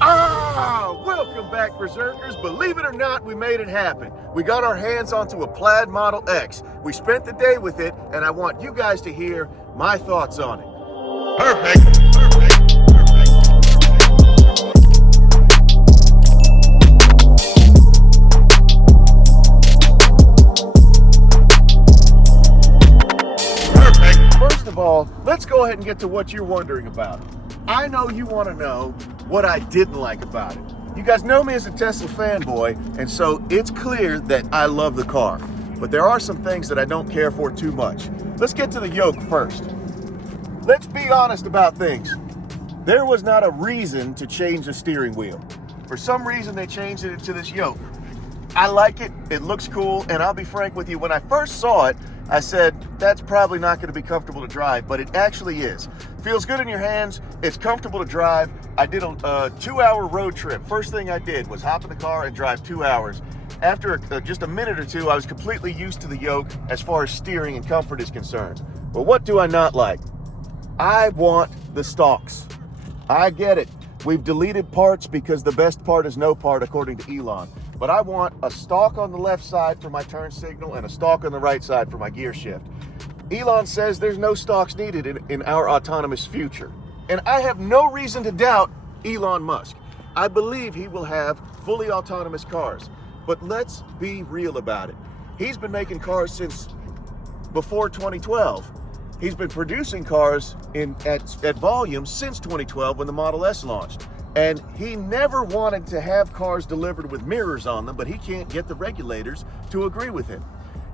Welcome back, Berzerkers. Believe it or not, we made it happen. We got our hands onto a Plaid Model X. We spent the day with it, and I want you guys to hear my thoughts on it. Perfect. First of all, let's go ahead and get to what you're wondering about. I know you want to know what I didn't like about it. You guys know me as a Tesla fanboy, and so it's clear that I love the car. But there are some things that I don't care for too much. Let's get to the Yoke first. Let's be honest about things. There was not a reason to change the steering wheel. For some reason, they changed it to this Yoke. I like it, it looks cool, and I'll be frank with you, when I first saw it, I said, that's probably not going to be comfortable to drive, but it actually is. Feels good in your hands, it's comfortable to drive. I did a 2-hour road trip. First thing I did was hop in the car and drive 2 hours. After just a minute or two, I was completely used to the Yoke as far as steering and comfort is concerned. But what do I not like? I want the stalks. I get it. We've deleted parts because the best part is no part, according to Elon. But I want a stalk on the left side for my turn signal and a stalk on the right side for my gear shift. Elon says there's no stalks needed in our autonomous future. And I have no reason to doubt Elon Musk. I believe he will have fully autonomous cars. But let's be real about it. He's been making cars since before 2012. He's been producing cars at volume since 2012 when the Model S launched. And he never wanted to have cars delivered with mirrors on them, but he can't get the regulators to agree with him.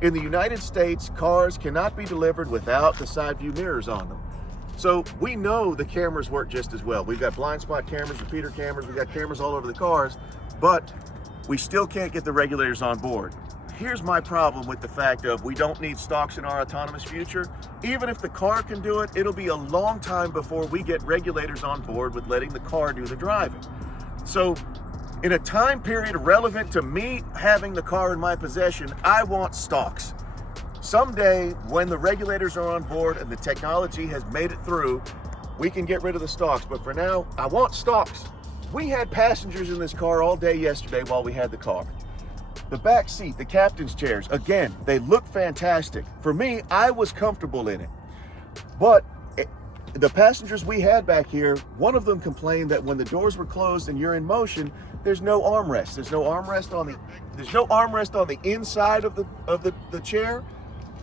In the United States, cars cannot be delivered without the side view mirrors on them. So we know the cameras work just as well. We've got blind spot cameras, repeater cameras, we've got cameras all over the cars, but we still can't get the regulators on board. Here's my problem with the fact of we don't need stalks in our autonomous future. Even if the car can do it, it'll be a long time before we get regulators on board with letting the car do the driving. So in a time period relevant to me having the car in my possession, I want stalks. Someday when the regulators are on board and the technology has made it through, we can get rid of the stalks. But for now, I want stalks. We had passengers in this car all day yesterday while we had the car. The back seat, the captain's chairs, again, they look fantastic. For me, I was comfortable in it. But the passengers we had back here, one of them complained that when the doors were closed and you're in motion, there's no armrest. There's no armrest on the inside of the chair,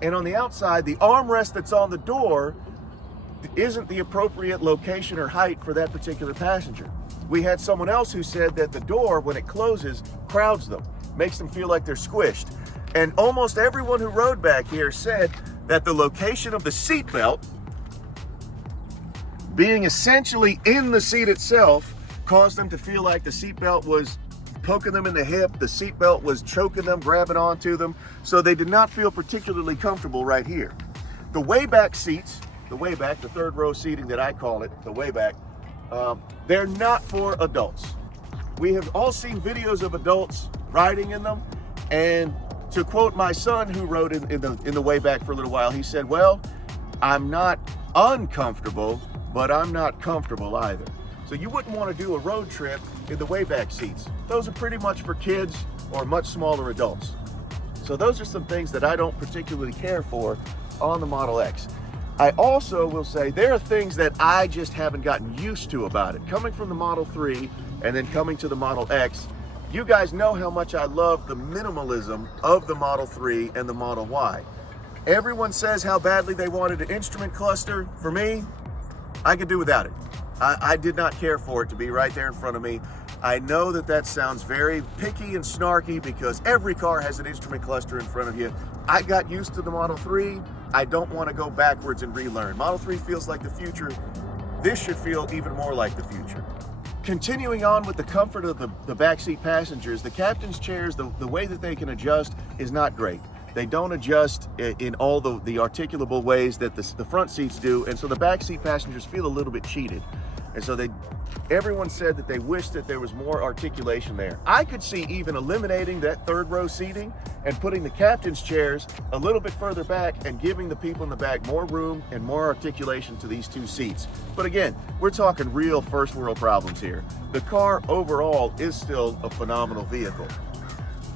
and on the outside, the armrest that's on the door isn't the appropriate location or height for that particular passenger. We had someone else who said that the door, when it closes, crowds them, makes them feel like they're squished. And almost everyone who rode back here said that the location of the seatbelt, being essentially in the seat itself, caused them to feel like the seatbelt was poking them in the hip, the seatbelt was choking them, grabbing onto them, so they did not feel particularly comfortable right here. The way back seats, the third row seating that I call it, the way back, they're not for adults. We have all seen videos of adults riding in them, and to quote my son who rode in the way back for a little while, he said, well, I'm not uncomfortable, but I'm not comfortable either. So you wouldn't want to do a road trip in the way back seats. Those are pretty much for kids or much smaller adults. So those are some things that I don't particularly care for on the Model X. I also will say there are things that I just haven't gotten used to about it. Coming from the Model 3 and then coming to the Model X, you guys know how much I love the minimalism of the Model 3 and the Model Y. Everyone says how badly they wanted an instrument cluster. For me, I could do without it. I did not care for it to be right there in front of me. I know that sounds very picky and snarky because every car has an instrument cluster in front of you. I got used to the Model 3. I don't want to go backwards and relearn. Model 3 feels like the future. This should feel even more like the future. Continuing on with the comfort of the backseat passengers, the captain's chairs, the way that they can adjust is not great. They don't adjust in all the articulable ways that the front seats do, and so the backseat passengers feel a little bit cheated. And so everyone said that they wished that there was more articulation there. I could see even eliminating that third row seating and putting the captain's chairs a little bit further back and giving the people in the back more room and more articulation to these two seats. But again, we're talking real first world problems here. The car overall is still a phenomenal vehicle.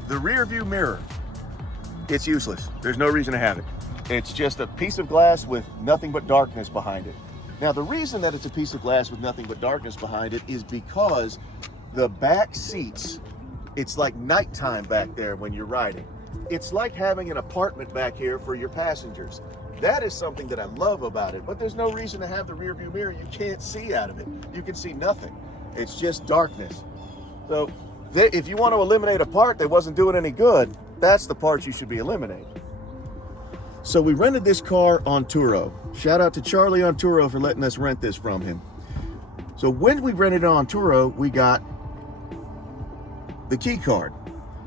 The rear view mirror, it's useless. There's no reason to have it. It's just a piece of glass with nothing but darkness behind it. Now, the reason that it's a piece of glass with nothing but darkness behind it is because the back seats, it's like nighttime back there when you're riding. It's like having an apartment back here for your passengers. That is something that I love about it, but there's no reason to have the rear view mirror. You can't see out of it. You can see nothing. It's just darkness. So if you want to eliminate a part that wasn't doing any good, that's the part you should be eliminating. So we rented this car on Turo. Shout out to Charlie on Turo for letting us rent this from him. So when we rented it on Turo, we got the key card.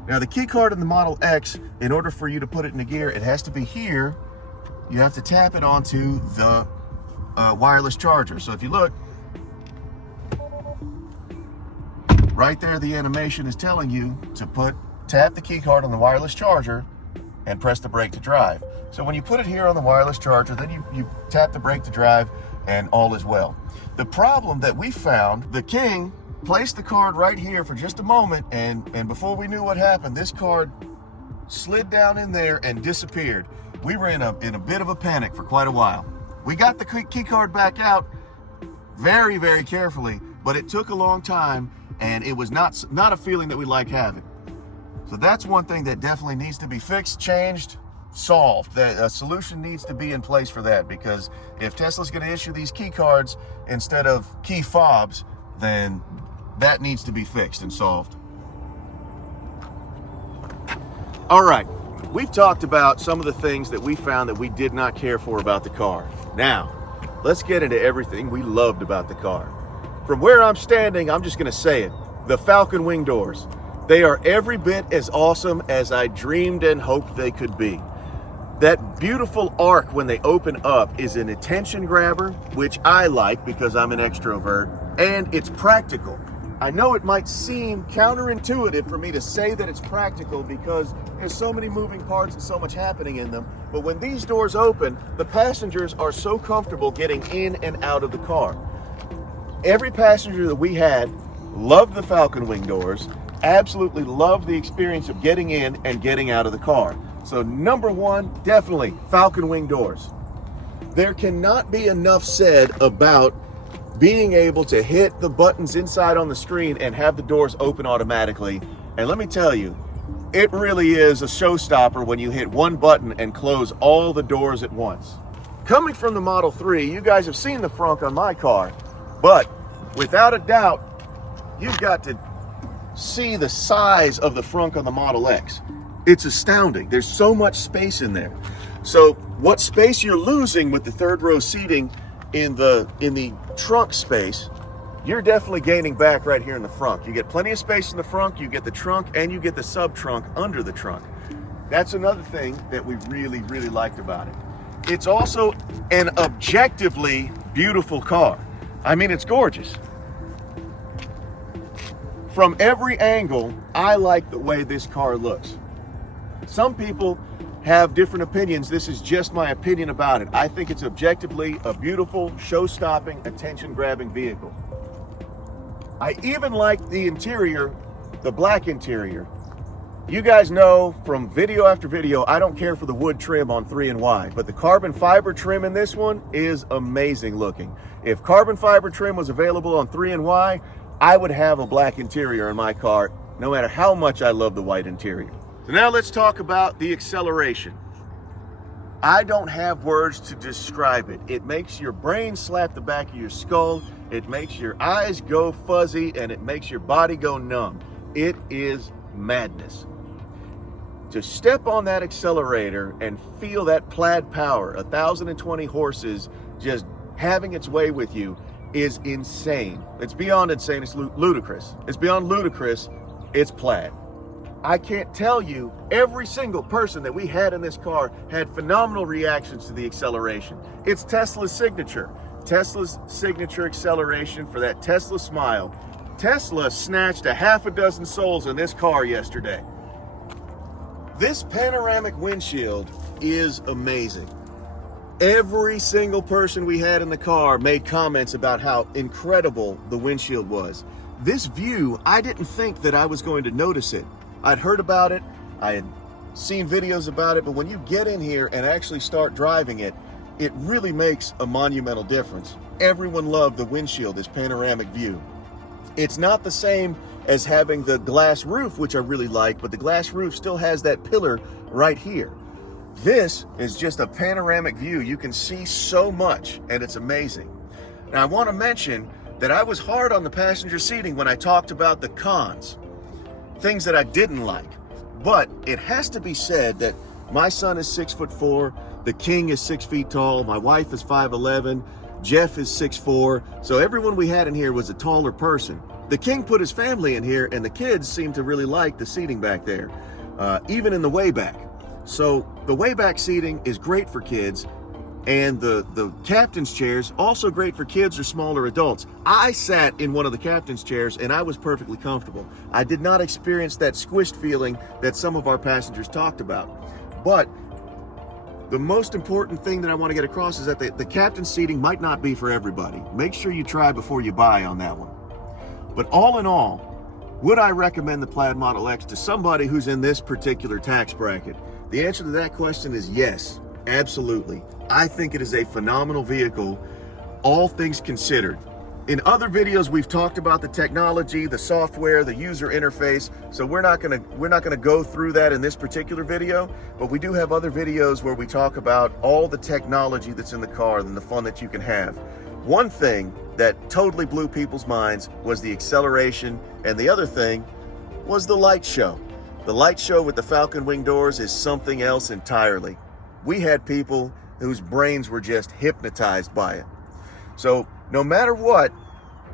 Now the key card in the Model X, in order for you to put it into gear, it has to be here. You have to tap it onto the wireless charger. So if you look, right there, the animation is telling you to tap the key card on the wireless charger and press the brake to drive. So when you put it here on the wireless charger, then you tap the brake to drive and all is well. The problem that we found, the King placed the card right here for just a moment, and before we knew what happened, this card slid down in there and disappeared. We were in a bit of a panic for quite a while. We got the key card back out very, very carefully, but it took a long time, and it was not a feeling that we like having. So that's one thing that definitely needs to be fixed, changed, solved. That a solution needs to be in place for that, because if Tesla's going to issue these key cards instead of key fobs, then that needs to be fixed and solved. All right, we've talked about some of the things that we found that we did not care for about the car. Now, let's get into everything we loved about the car. From where I'm standing, I'm just going to say it. The Falcon wing doors. They are every bit as awesome as I dreamed and hoped they could be. That beautiful arc when they open up is an attention grabber, which I like because I'm an extrovert, and it's practical. I know it might seem counterintuitive for me to say that it's practical because there's so many moving parts and so much happening in them, but when these doors open, the passengers are so comfortable getting in and out of the car. Every passenger that we had loved the Falcon wing doors, absolutely loved the experience of getting in and getting out of the car. So number one, definitely Falcon wing doors. There cannot be enough said about being able to hit the buttons inside on the screen and have the doors open automatically. And let me tell you, it really is a showstopper when you hit one button and close all the doors at once. Coming from the Model 3, you guys have seen the Frunk on my car, but without a doubt, you've got to see the size of the Frunk on the Model X. It's astounding. There's so much space in there. So what space you're losing with the third row seating in the trunk space, you're definitely gaining back right here in the front. You get plenty of space in the front, you get the trunk, and you get the sub trunk under the trunk. That's another thing that we really, really liked about it. It's also an objectively beautiful car. I mean, it's gorgeous. From every angle, I like the way this car looks. Some people have different opinions. This is just my opinion about it. I think it's objectively a beautiful, show-stopping, attention-grabbing vehicle. I even like the interior, the black interior. You guys know from video after video, I don't care for the wood trim on 3Y, but the carbon fiber trim in this one is amazing looking. If carbon fiber trim was available on 3Y, I would have a black interior in my car, no matter how much I love the white interior. So now let's talk about the acceleration. I don't have words to describe it. It makes your brain slap the back of your skull, it makes your eyes go fuzzy, and it makes your body go numb. It is madness. To step on that accelerator and feel that Plaid power, 1,020 horses, just having its way with you is insane. It's beyond insane, it's ludicrous. It's beyond ludicrous, it's Plaid. I can't tell you, every single person that we had in this car had phenomenal reactions to the acceleration. It's Tesla's signature. Tesla's signature acceleration, for that Tesla smile. Tesla snatched a half a dozen souls in this car yesterday. This panoramic windshield is amazing. Every single person we had in the car made comments about how incredible the windshield was. This view, I didn't think that I was going to notice it. I'd heard about it, I had seen videos about it, but when you get in here and actually start driving it, it really makes a monumental difference. Everyone loved the windshield, this panoramic view. It's not the same as having the glass roof, which I really like, but the glass roof still has that pillar right here. This is just a panoramic view. You can see so much, and it's amazing. Now, I want to mention that I was hard on the passenger seating when I talked about the cons, things that I didn't like. But it has to be said that my son is 6'4", the king is 6 feet tall, my wife is 5'11", Jeff is 6'4", so everyone we had in here was a taller person. The king put his family in here, and the kids seemed to really like the seating back there, even in the way back. So the way back seating is great for kids, and the captain's chairs, also great for kids or smaller adults. I sat in one of the captain's chairs, and I was perfectly comfortable. I did not experience that squished feeling that some of our passengers talked about. But the most important thing that I want to get across is that the captain's seating might not be for everybody. Make sure you try before you buy on that one. But all in all, would I recommend the Plaid Model X to somebody who's in this particular tax bracket? The answer to that question is yes, absolutely. I think it is a phenomenal vehicle, all things considered. In other videos, we've talked about the technology, the software, the user interface, so we're not gonna go through that in this particular video, but we do have other videos where we talk about all the technology that's in the car and the fun that you can have. One thing that totally blew people's minds was the acceleration, and the other thing was the light show. The light show with the Falcon wing doors is something else entirely. We had people whose brains were just hypnotized by it. So no matter what,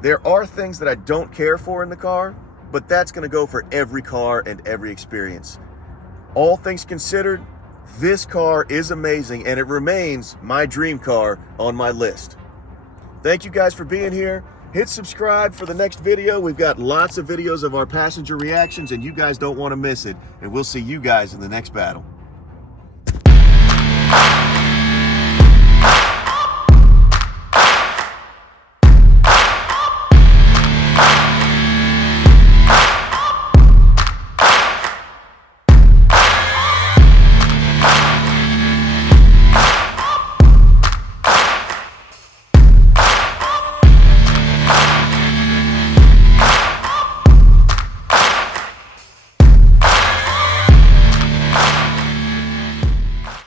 there are things that I don't care for in the car, but that's going to go for every car and every experience. All things considered, this car is amazing, and it remains my dream car on my list. Thank you guys for being here. Hit subscribe for the next video. We've got lots of videos of our passenger reactions, and you guys don't want to miss it. And we'll see you guys in the next battle.